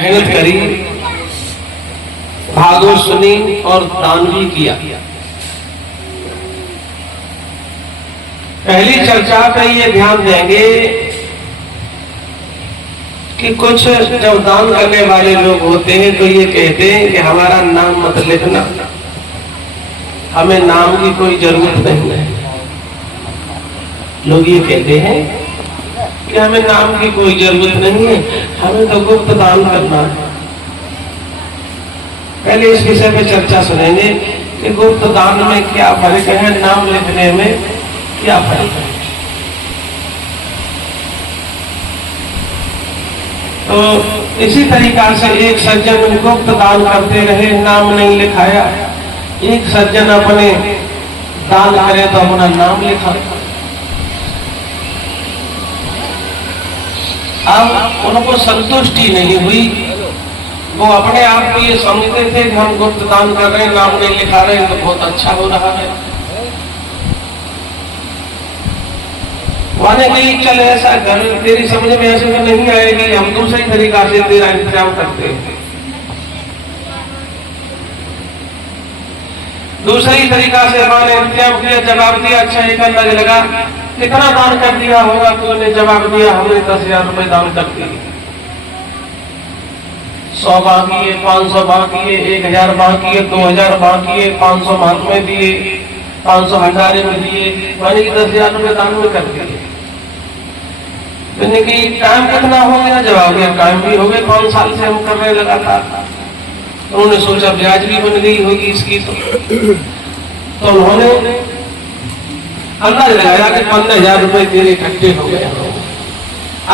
मेहनत करी, भागवत सुनी और दान भी किया। पहली चर्चा पे ये ध्यान देंगे कि कुछ जब दान करने वाले लोग होते हैं तो ये कहते हैं कि हमारा नाम मत लिखना, हमें नाम की कोई जरूरत नहीं है। लोग ये कहते हैं कि हमें नाम की कोई जरूरत नहीं है, हमें तो गुप्त दान करना है। पहले इस विषय पे चर्चा सुनेंगे कि गुप्त दान में क्या फर्क है, नाम लिखने में क्या फर्क है। तो इसी तरीका से एक सज्जन गुप्त दान करते रहे, नाम नहीं लिखाया। एक सज्जन अपने दान करे तो अपना नाम लिखा। अब उनको संतुष्टि नहीं हुई, वो अपने आप को ये समझते थे कि हम गुप्त दान कर रहे हैं, नाम नहीं लिखा रहे हैं तो बहुत अच्छा हो रहा है। माने नहीं, चल ऐसा कर, तेरी समझ में ऐसे तो नहीं आएगी, हम दूसरे तरीका से तेरा इंतजाम करते हैं। दूसरी तरीका से माने इंतजाम किया, जवाब दिया, अच्छा एक अंदाजा लगा कितना दान कर दिया होगा, तो उन्हें जवाब दिया हमने 10,000 रुपए दान कर दिए। 100 बाकी है, 500 बाकी है, 1000 बाकी है, 2000 बाकी है, 500 महात्मा दिए, 500 भंडारे में दिए, माने 10,000 रुपए दान में कर दिए। मैंने कि टाइम कितना हो गया, जवाब दिया टाइम भी हो गए, 5 साल से हम कर रहे लगातार। उन्होंने सोचा ब्याज भी बन गई होगी इसकी, तो उन्होंने अंदाज लगाया कि 15,000 रुपए तेरे इकट्ठे हो गए,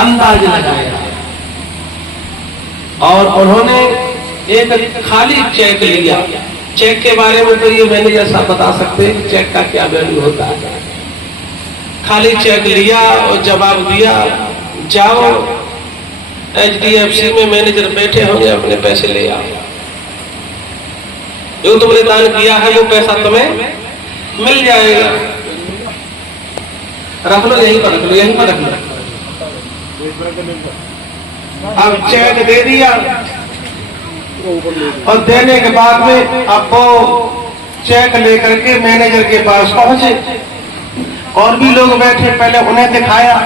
अंदाज लगाया। और उन्होंने एक खाली चेक लिया। चेक के बारे में तो ये मैनेजर साहब बता सकते हैं चेक का क्या वैल्यू होता है। खाली चेक लिया और जवाब दिया, जाओ HDFC में मैनेजर बैठे होंगे, अपने पैसे ले आओ, जो तुमने दान किया है वो पैसा तुम्हें मिल जाएगा। रख लो, यहीं पर रख लो, यहीं पर रख लो। अब चेक दे दिया और देने के बाद में अब वो चेक लेकर के मैनेजर के पास पहुंचे। और भी लोग बैठे, पहले उन्हें दिखाया,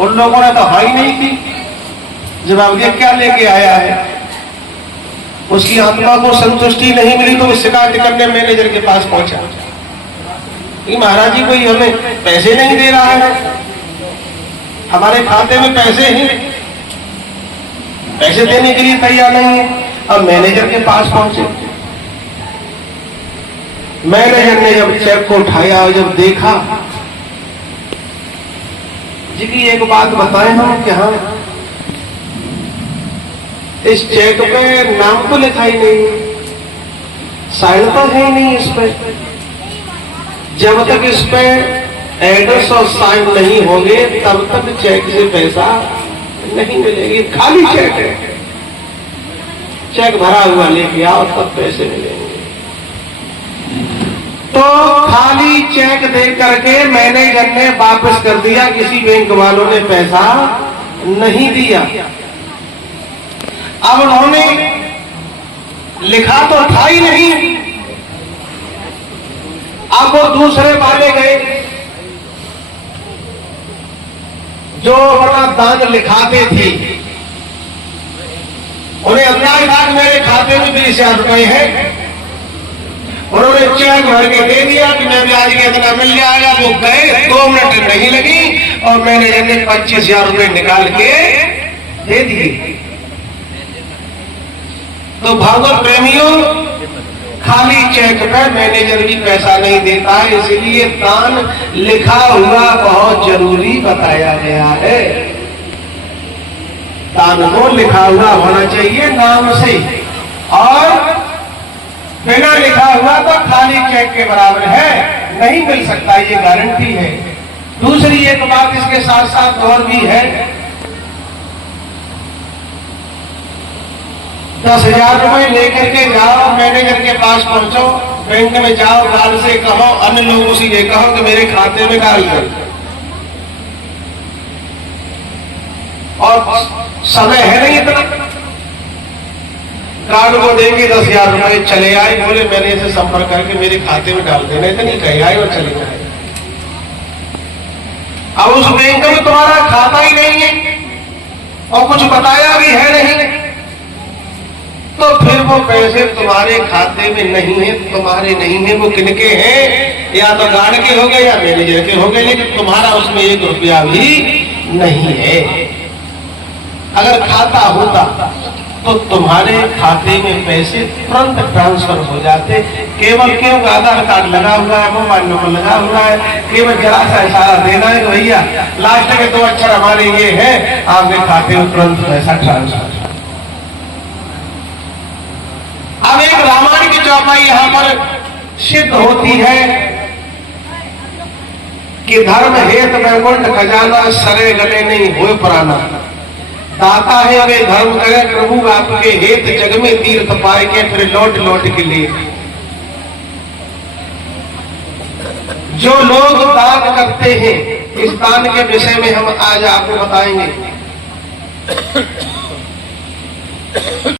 उन लोगों ने तो हाई नहीं की, जवाब दिया क्या लेके आया है। उसकी आत्मा को संतुष्टि नहीं मिली तो वो शिकायत करने मैनेजर के पास पहुंचा कि महाराज जी कोई हमें पैसे नहीं दे रहा है, हमारे खाते में पैसे ही पैसे देने के लिए तैयार नहीं है। अब मैनेजर के पास पहुंचे, मैनेजर ने जब चेक को उठाया और जब देखा, जी की एक बात बताएं हम कि हाँ इस चेक पे नाम तो लिखा ही नहीं, साइन तो है ही नहीं इस पे। जब तक इस पे एड्रेस और साइन नहीं होंगे तब तक चेक से पैसा नहीं मिलेगी। खाली चेक है, चेक भरा हुआ लेके आओ तब पैसे मिलेंगे। तो खाली चेक दे करके मैनेजर ने वापस कर दिया, किसी बैंक वालों ने पैसा नहीं दिया। अब उन्होंने लिखा तो था ही नहीं। अब वो दूसरे वाले गए जो अपना दान लिखाते थे, उन्हें अंदाज था मेरे खाते में 20,000 रुपए है। उन्होंने चेक भर के दे दिया कि मैं ब्याज के इतना मिल जाएगा। वो गए, 2 मिनट नहीं लगी और मैनेजर ने 25,000 रुपए निकाल के दे दिए। तो भागवत प्रेमियों, खाली चेक पर मैनेजर भी पैसा नहीं देता है, इसलिए दान लिखा हुआ बहुत जरूरी बताया गया है। दान को लिखा हुआ होना चाहिए नाम से, और बिना लिखा हुआ तो खाली चेक के बराबर है, नहीं मिल सकता, ये गारंटी है। दूसरी एक बात इसके साथ साथ और भी है, 10,000 रुपए लेकर के जाओ, मैनेजर के पास पहुंचो, बैंक में जाओ, गाल से कहो, अन्य लोगों से ये कहो कि मेरे खाते में डाल दो, और समय है नहीं इतना, कार्ड को देंगे 10,000 रुपए, चले आए, बोले मैंने इसे संपर्क करके मेरे खाते में डाल देना, इतनी कही आए और चले जाए। अब उस बैंक में तुम्हारा खाता ही नहीं है और कुछ बताया भी है नहीं, तो फिर वो पैसे तुम्हारे खाते में नहीं है, तुम्हारे नहीं है, वो किनके हैं? या तो गार्ड के हो गए या मैनेजर के हो गए, लेकिन तुम्हारा उसमें 1 रुपया भी नहीं है। अगर खाता होता तो तुम्हारे खाते में पैसे तुरंत ट्रांसफर हो जाते। केवल क्यों आधार कार्ड लगा हुआ है, मोबाइल नंबर लगा हुआ है, केवल जरा सा इशारा देना है, तो भैया लास्ट के 2 अक्षर हमारे ये है, आपके खाते में तुरंत पैसा ट्रांसफर। अब एक रामायण की चौपाई यहां पर सिद्ध होती है कि धर्म हेत वैकुंठ खजाना, सरे गले नहीं होए पुराना। दाता है वे धर्म करे प्रभु आपके हेत, जग में तीर्थ पाए के फिर लौट लौट के लिए। जो लोग दान करते हैं, इस दान के विषय में हम आज आपको बताएंगे।